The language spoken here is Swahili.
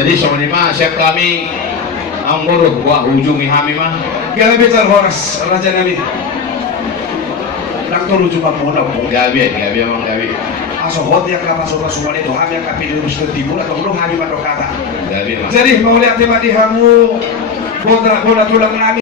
Jadi sama mah siap kami ambor gua ujungi kami mah. Kaya bicara horas raja nabi. Nakto lucu pa po na po. Gabi emang gabi. Aso hot yang kapasok na sumali to kami ang kapilyo sa tibula to belum kami matokata. Gabi emang. Jadi mau lihat tema di hamu. Bola tulang namin.